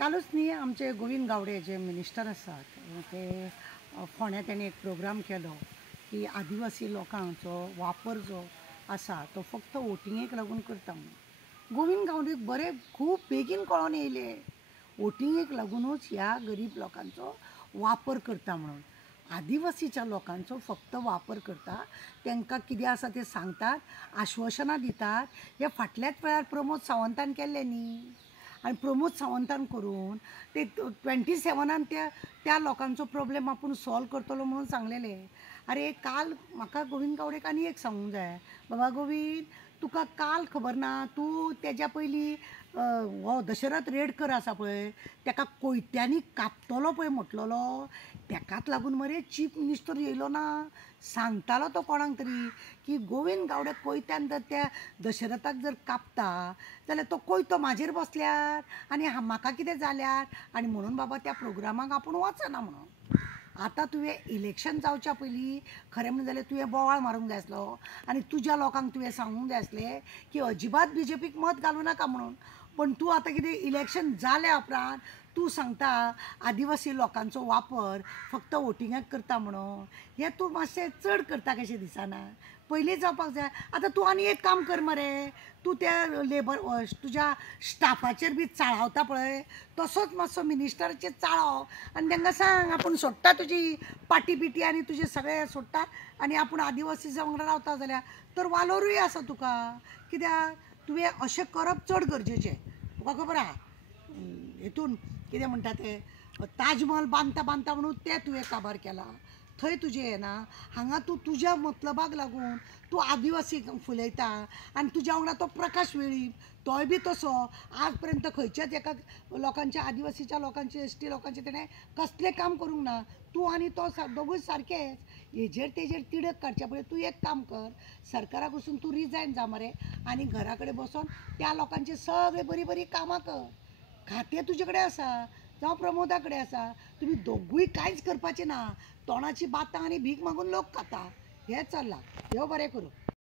कालच न्ही आमचे गोविंद गावडे जे मिनिस्टर आसात ते फोंड्या त्यांनी एक प्रोग्राम केलो की आदिवासी लोकांचो वापर जो आसा तो फक्त वोटिंगेक लागून करता म्हणून. गोविंद गावडेक बरे खूब बेगीन कळोन येयले वोटिंगेक लागूनच ह्या गरीब लोकांचो वापर करता म्हणून. आदिवासीच्या लोकांचो फक्त वापर करता, तांकां कितें आसा तें सांगतात, आश्वासनां दितात. हे फाटल्याच वेळार प्रमोद सावंतान केल्लें न्ही. आणि प्रमोद सावंतान करून ते 27 त्या लोकांचो प्रॉब्लेम आपूण सॉल्व करतलो म्हणून सांगलेले. अरे काल म्हाका गोविंद गावडेक आनी एक सांगूंक जाय, बाबा गोविंद तुका काल खबर ना, तूं तेज्या पयलीं हो दशरथ रेडकर आसा पळय ताका कोयत्यांनी कापतलो पळय म्हटलेलो, ताकाच लागून मरे चीफ मिनिस्टर येयलो ना. सांगतालो तो कोणाक तरी की गोविंद गावडे कोयत्यान जर त्या दशरथाक जर कापता जाल्यार तो कोयतो म्हाजेर बसल्यार आनी म्हाका कितें जाल्यार, आनी म्हणून बाबा त्या प्रोग्रामाक आपूण वचना म्हणून. आतां तुवें इलेक्शन जावच्या पयलीं खरें म्हणलें जाल्यार तुवें बोवाळ मारूंक जाय आसलो आनी तुज्या लोकांक तुवें सांगूंक जाय आसलें की अजिबात BJPक मत घालूं नाका म्हणून. पण तूं आतां कितें इलेक्शन जाल्या उपरांत तूं सांगता आदिवासी लोकांचो वापर फक्त वोटिंगाक करता म्हणून. हें तूं मातशें चड करता कशें दिसना. पयलीं जावपाक जाय. आतां तूं आनी एक काम कर मरे, तूं त्या लेबर तुज्या स्टाफाचेर बी चाळावता पळय तसोच मातसो मिनिस्टराचेर चाळाव आनी तांकां सांग आपूण सोडटा तुजी पाटी बिटी आनी तुजें सगळें सोडटा आनी आपूण आदिवासीच्या वांगडा रावता जाल्यार तर वालोरूय आसा तुका. कित्याक तुवें अशें करप चड गरजेचें. तुका खबर आहा हितून कितें म्हणटा ते ताजमहल बांदता बांदता म्हणून तें तुवें काबार केला. थंय तुजें हें ना. हांगा तूं तुज्या मतलबाक लागून तूं आदिवासी फुलयता आनी तुज्या वांगडा तो प्रकाश वेळीप तोय बी तसो आज पर्यंत खंयच्याच एका लोकांच्या आदिवासीच्या लोकांचे ST लोकांचे तेणें कसलें काम करूंक ना. तूं आनी तो दोगूय सारकेच. हेजेर तेजेर तिडक काडच्या पळय तूं एक काम कर, सरकाराक वचून तूं रिजायन जा मरे आनी घरा कडेन बसून त्या लोकांची सगळीं बरीं बरीं कामां कर. खातें तुजे कडेन आसा जावं प्रमोदा कडेन आसा. तुमी दोगूय कांयच करपाचें ना. तोंडाची बातां आनी भीक मागून लोक खाता. हें चल्लां. देव बरें करूं.